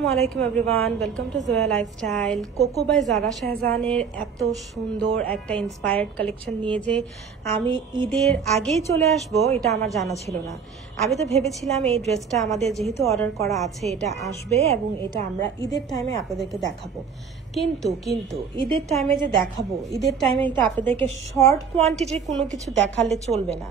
আসসালামু আলাইকুম everyone, welcome to Zoya lifestyle. Coco by Zara শাহজাহানের এত সুন্দর একটা ইন্সপায়ার্ড কালেকশন নিয়ে যে আমি ঈদের আগেই চলে আসব এটা আমার জানা ছিল না। আমি তো ভেবেছিলাম এই ড্রেসটা আমাদের যেহেতু অর্ডার করা আছে এটা আসবে এবং এটা আমরা ঈদের টাইমে আপনাদেরকে দেখাবো। কিন্তু ঈদের টাইমে যে দেখাবো, ঈদের টাইমে কিন্তু আপনাদেরকে শর্ট কোয়ান্টিটির কোনো কিছু দেখালে চলবে না।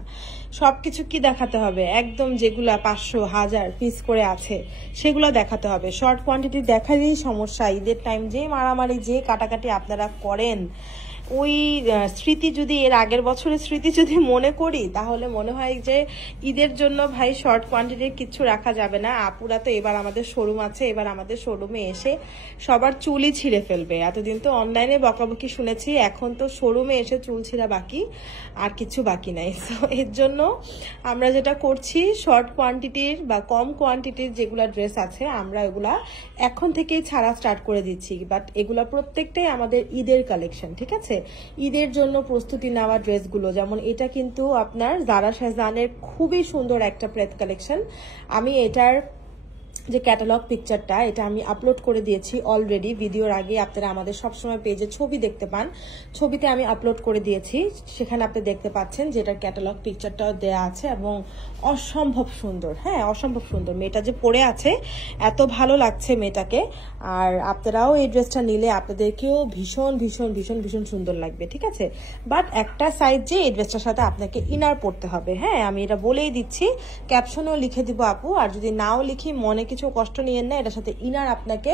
সবকিছু কি দেখাতে হবে, একদম যেগুলা 500 1000 পিস করে আছে সেগুলো দেখাতে হবে। শর্ট কোয়ান্টিটি দেখালেই সমস্যা। ঈদের টাইম যে মারামারি যে কাটাকাটি আপনারা করেন, ওই স্মৃতি যদি এর আগের বছরের স্মৃতি যদি মনে করি তাহলে মনে হয় যে ঈদের জন্য ভাই শর্ট কোয়ান্টিটির কিছু রাখা যাবে না। আপুরা তো এবার আমাদের শোরুম আছে, এবার আমাদের শোরুমে এসে সবার চুলই ছিঁড়ে ফেলবে। এতদিন তো অনলাইনে বকাবকি শুনেছি, এখন তো শোরুমে এসে চুল ছিঁড়া বাকি, আর কিছু বাকি নাই। তো এর জন্য আমরা যেটা করছি, শর্ট কোয়ান্টিটির বা কম কোয়ান্টিটির যেগুলা ড্রেস আছে আমরা এগুলা এখন থেকেই ছাড়া স্টার্ট করে দিচ্ছি। বাট এগুলা প্রত্যেকটাই আমাদের ঈদের কালেকশন, ঠিক আছে? ঈদের জন্য প্রস্তুতি নেওয়া ড্রেসগুলো, যেমন এটা কিন্তু আপনার জারা শাহজাহানের খুবই সুন্দর একটা প্রেত কালেকশন। আমি এটার যে ক্যাটালগ পিকচারটা এটা আমি আপলোড করে দিয়েছি অলরেডি ভিডিওর আগে। আপনারা আমাদের সবসময় পেজে ছবি দেখতে পান, ছবিতে আমি আপলোড করে দিয়েছি, সেখানে আপনি দেখতে পাচ্ছেন যে এটার ক্যাটালগ পিকচারটাও দেয়া আছে এবং অসম্ভব সুন্দর। হ্যাঁ, অসম্ভব সুন্দর। মেয়েটা যে পরে আছে এত ভালো লাগছে মেয়েটাকে। আর আপনারাও এই ড্রেসটা নিলে আপনাদেরকেও ভীষণ ভীষণ ভীষণ ভীষণ সুন্দর লাগবে, ঠিক আছে? বাট একটা সাইড যে এই ড্রেসটার সাথে আপনাকে ইনার পড়তে হবে। হ্যাঁ, আমি এটা বলেই দিচ্ছি, ক্যাপশনেও লিখে দিব আপু, আর যদি নাও লিখি মনে কিছু কষ্ট নিয়েন না, এটার সাথে ইনার আপনাকে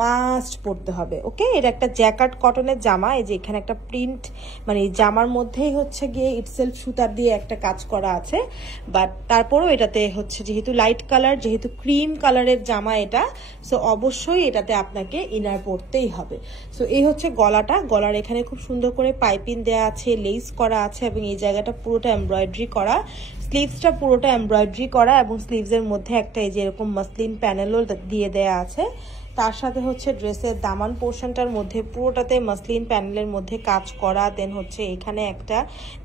মাস্ট পড়তে হবে। ওকে, এটা একটা জ্যাকেট কটনের জামা। এই যে এখানে একটা প্রিন্ট, মানে জামার মধ্যেই হচ্ছে গিয়ে ইটসেলফ সুতার দিয়ে একটা কাজ করা আছে। বাট তারপরেও এটাতে হচ্ছে যেহেতু লাইট কালার, যেহেতু ক্রিম কালারের জামা এটা, সো অবশ্যই এটাতে আপনাকে ইনার পড়তেই হবে। সো এই হচ্ছে গলাটা, গলার এখানে খুব সুন্দর করে পাইপিং দেওয়া আছে, লেস করা আছে এবং এই জায়গাটা পুরোটা এমব্রয়ডারি করা, স্লিভসটা পুরোটা এমব্রয়ডারি করা এবং স্লিভসের মধ্যে একটা এই যে এরকম মাসলিন প্যানেলও দিয়ে দেয়া আছে। তার সাথে হচ্ছে ড্রেসের দামান পোর্শনটার মধ্যে পুরোটাতে মাসলিন প্যানেলের মধ্যে কাজ করা। দেন হচ্ছে এখানে একটা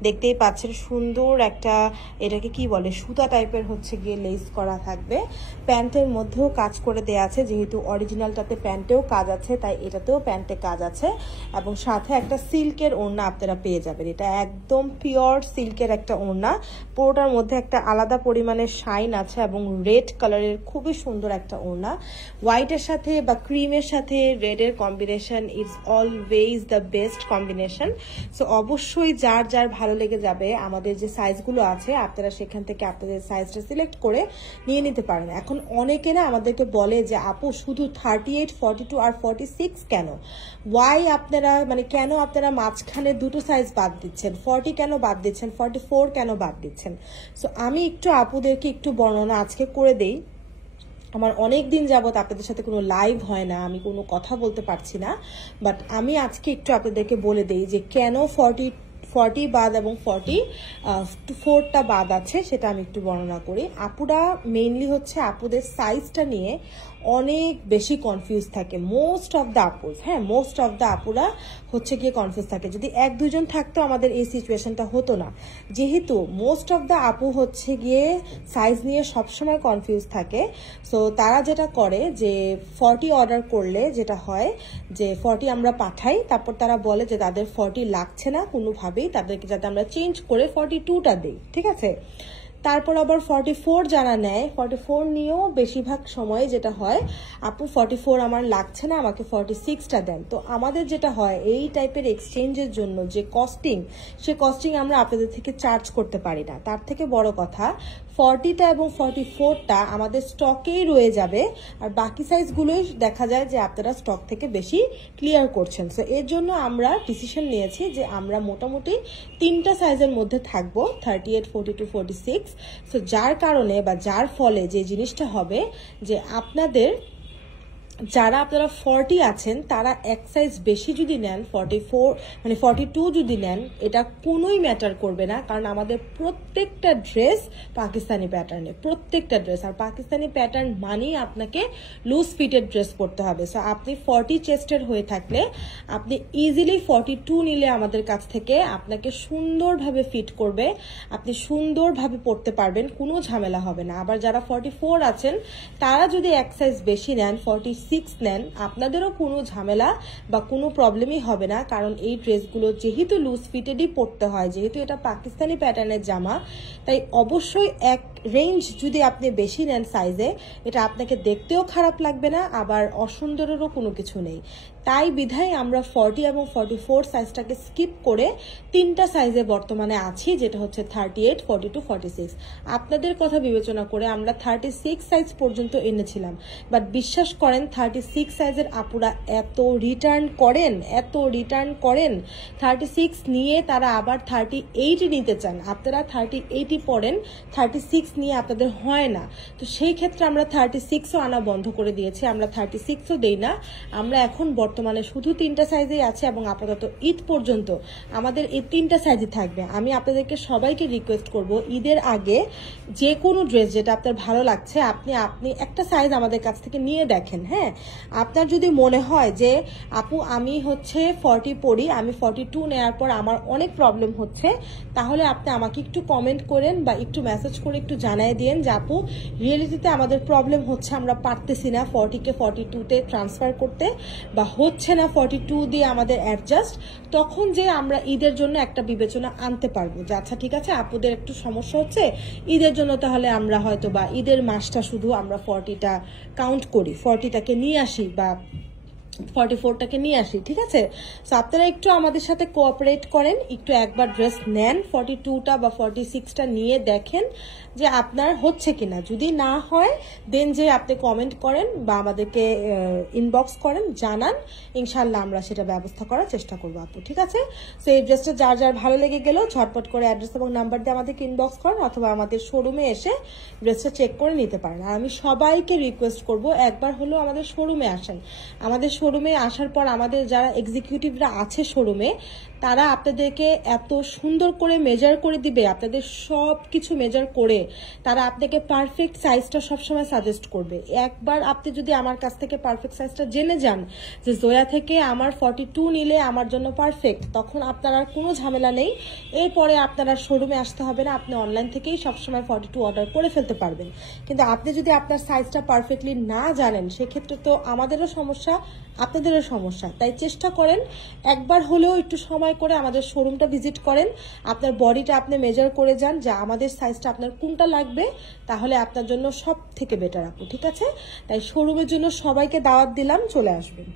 দেখতেই পাচ্ছেন সুন্দর একটা, এটাকে কি বলে, সুতা টাইপের হচ্ছে গিয়ে লেস করা থাকবে। প্যান্টের মধ্যেও কাজ করে দেয়া আছে, যেহেতু অরিজিনালটাতে প্যান্টেও কাজ আছে তাই এটাতেও প্যান্টে কাজ আছে। এবং সাথে একটা সিল্কের ওড়না আপনারা পেয়ে যাবেন। এটা একদম পিওর সিল্কের একটা ওড়না, পুরোটার মধ্যে একটা আলাদা পরিমাণের শাইন আছে এবং রেড কালারের খুবই সুন্দর একটা ওড়না। হোয়াইটের সাথে বা ক্রিমের সাথে রেডের combination is always the best combination. So অবশ্যই যার যার ভালো লেগে যাবে, আমাদের যে সাইজগুলো আছে আপনারা সেখান থেকে আপনাদের সাইজটা সিলেক্ট করে নিয়ে নিতে পারেন। এখন অনেকেরা আমাদেরকে বলে যে আপু শুধু 38, 42 আর 46 কেন, ওয়াই আপনারা, মানে কেন আপনারা মাঝখানে দুটো সাইজ বাদ দিচ্ছেন, 40 কেন বাদ দিচ্ছেন, 44 কেন বাদ দিচ্ছেন? সো আমি একটু আপুদেরকে একটু বর্ণনা আজকে করে দেই। আমার অনেক দিন যাবত আপনাদের সাথে কোনো লাইভ হয় না, আমি কোনো কথা বলতে পারছি না, বাট আমি আজকে একটু আপনাদেরকে বলে দেই যে কেন 40 বাদ এবং 44টা বাদ আছে, সেটা আমি একটু বর্ণনা করি। আপুরা মেইনলি হচ্ছে আপুদের সাইজটা নিয়ে অনেক বেশি কনফিউজ থাকে, মোস্ট অফ দ্য আপুস। হ্যাঁ, মোস্ট অফ দ্য আপুরা হচ্ছে গিয়ে কনফিউজ থাকে। যদি 1-2 জন থাকতো আমাদের এই সিচুয়েশনটা হতো না। যেহেতু মোস্ট অফ দ্য আপু হচ্ছে গিয়ে সাইজ নিয়ে সবসময় কনফিউজ থাকে, সো তারা যেটা করে যে 40 অর্ডার করলে যেটা হয় যে 40 আমরা পাঠাই, তারপর তারা বলে যে তাদের 40 লাগছে না কোনোভাবেই, তাদেরকে যাতে আমরা চেঞ্জ করে 42টা দিই, ঠিক আছে? তারপর আবার 44 যারা নেয়, 44 নিয়েও বেশিরভাগ সময় যেটা হয়, আপু 44 আমার লাগছে না, আমাকে 46টা দেন। তো আমাদের যেটা হয়, এই টাইপের এক্সচেঞ্জের জন্য যে কস্টিং, সে কস্টিং আমরা আপনাদের থেকে চার্জ করতে পারি না। তার থেকে বড় কথা, 40টা এবং 44টা আমাদের স্টকেই রয়ে যাবে, আর বাকি সাইজগুলোই দেখা যায় যে আপনারা স্টক থেকে বেশি ক্লিয়ার করছেন। সো এর জন্য আমরা ডিসিশন নিয়েছি যে আমরা মোটামুটি 3টা সাইজের মধ্যে থাকবো, 38, 42, 46। সো যার কারণে বা যার ফলে যে জিনিসটা হবে যে আপনাদের যারা আপনারা 40 আছেন তারা এক সাইজ বেশি যদি নেন, 44 মানে 42 যদি নেন, এটা কোনোই ম্যাটার করবে না, কারণ আমাদের প্রত্যেকটা ড্রেস পাকিস্তানি প্যাটার্নে, প্রত্যেকটা ড্রেস। আর পাকিস্তানি প্যাটার্ন মানেই আপনাকে লুজ ফিটেড ড্রেস পরতে হবে। সো আপনি 40 চেস্টের হয়ে থাকলে আপনি ইজিলি 42 নিলে আমাদের কাছ থেকে আপনাকে সুন্দরভাবে ফিট করবে, আপনি সুন্দরভাবে পরতে পারবেন, কোনো ঝামেলা হবে না। আবার যারা 44 আছেন তারা যদি এক সাইজ বেশি নেন, 46 46 নেন আপনাদেরও কোনো ঝামেলা বা কোনো প্রবলেমই হবে না, কারণ এই ড্রেসগুলো যেহেতু লুজ ফিটেডই পরতে হয়, যেহেতু এটা পাকিস্তানি প্যাটার্নের জামা, তাই অবশ্যই এক রেঞ্জ যদি আপনি বেশি নেন সাইজে, এটা আপনাকে দেখতেও খারাপ লাগবে না, আবার অসুন্দরেরও কোনো কিছু নেই। তাই বিধায় আমরা 40 এবং 44 সাইজটাকে স্কিপ করে 3টা সাইজে বর্তমানে আছি, যেটা হচ্ছে 38, 42, 46। আপনাদের কথা বিবেচনা করে আমরা 36 সাইজ পর্যন্ত এনেছিলাম, বাট বিশ্বাস করেন 36 সাইজের আপুরা এত রিটার্ন করেন 36 নিয়ে তারা আবার 38 নিতে চান। আপনারা 38ই পড়েন, 36 নিয়ে আপনাদের হয় না, তো সেই ক্ষেত্রে আমরা 36ও আনা বন্ধ করে দিয়েছি, আমরা 36ও দেই না। আমরা এখন বর্তমানে শুধু 3টা সাইজেই আছে এবং আপাতত ঈদ পর্যন্ত আমাদের এই 3টা সাইজই থাকবে। আমি আপনাদেরকে সবাইকে রিকোয়েস্ট করব, ঈদের আগে যে কোনো ড্রেস যেটা আপনার ভালো লাগছে আপনি একটা সাইজ আমাদের কাছ থেকে নিয়ে দেখেন। হ্যাঁ, আপনার যদি মনে হয় যে আপু আমি হচ্ছে 40 পড়ি, আমি 42 নেওয়ার পর আমার অনেক প্রবলেম হচ্ছে, তাহলে আপনি আমাকে একটু কমেন্ট করেন বা একটু মেসেজ করে একটু জানিয়ে দিন যে আপু রিয়েলিটিতে আমাদের প্রবলেম হচ্ছে, আমরা পারতেছি না 40কে 42তে ট্রান্সফার করতে, বা হচ্ছে না 42 দিয়ে আমাদের অ্যাডজাস্ট। তখন যে আমরা ঈদের জন্য একটা বিবেচনা আনতে পারবো যে আচ্ছা ঠিক আছে আপুদের একটু সমস্যা হচ্ছে, ঈদের জন্য তাহলে আমরা হয়তো বা ঈদের মাসটা শুধু আমরা 40টা কাউন্ট করি, 40টাকে নিয়ে আসি বা 44টাকে নিয়ে আসি, ঠিক আছে? সো আপনারা একটু আমাদের সাথে কোঅপারেট করেন, একটু একবার ড্রেস নেন, 42টা বা 46টা নিয়ে দেখেন যে আপনার হচ্ছে কিনা। যদি না হয় দেন যে আপনি কমেন্ট করেন বা আমাদেরকে ইনবক্স করেন, জানান, ইনশাল্লাহ আমরা সেটা ব্যবস্থা করার চেষ্টা করবো আপু, ঠিক আছে? সো এই ড্রেসটা যার যার ভালো লেগে গেল ঝটপট করে অ্যাড্রেস এবং নাম্বার দিয়ে আমাদেরকে ইনবক্স করেন, অথবা আমাদের শোরুমে এসে ড্রেসটা চেক করে নিতে পারেন। আর আমি সবাইকে রিকোয়েস্ট করব একবার হলেও আমাদের শোরুমে আসেন। আমাদের শোরুমে আসার পর আমাদের যারা এক্সিকিউটিভরা আছে শোরুমে, তারা আপনাদেরকে এত সুন্দর করে মেজার করে দিবে, আপনাদের সব কিছু মেজার করে তারা আপনাকে পারফেক্ট সাইজটা সবসময় সাজেস্ট করবে। একবার আপনি যদি আমার কাছ থেকে পারফেক্ট সাইজটা জেনে যান যে জোয়া থেকে আমার 42 নিলে আমার জন্য পারফেক্ট, তখন আপনার আর কোনো ঝামেলা নেই। এরপরে আপনার শোরুমে আসতে হবে না, আপনি অনলাইন থেকেই সবসময় 42 অর্ডার করে ফেলতে পারবেন। কিন্তু আপনি যদি আপনার সাইজটা পারফেক্টলি না জানেন, সেক্ষেত্রে তো আমাদেরও সমস্যা, আপনাদেরও সমস্যা। তাই চেষ্টা করেন একবার হলেও একটু সময় করে আমাদের শোরুমটা ভিজিট করেন, আপনার বডিটা আপনি মেজার করে যান যে আমাদের সাইজটা আপনার কোনটা লাগবে, তাহলে আপনার জন্য সব থেকে বেটার আপু, ঠিক আছে? তাই শোরুমের জন্য সবাইকে দাওয়াত দিলাম, চলে আসবেন।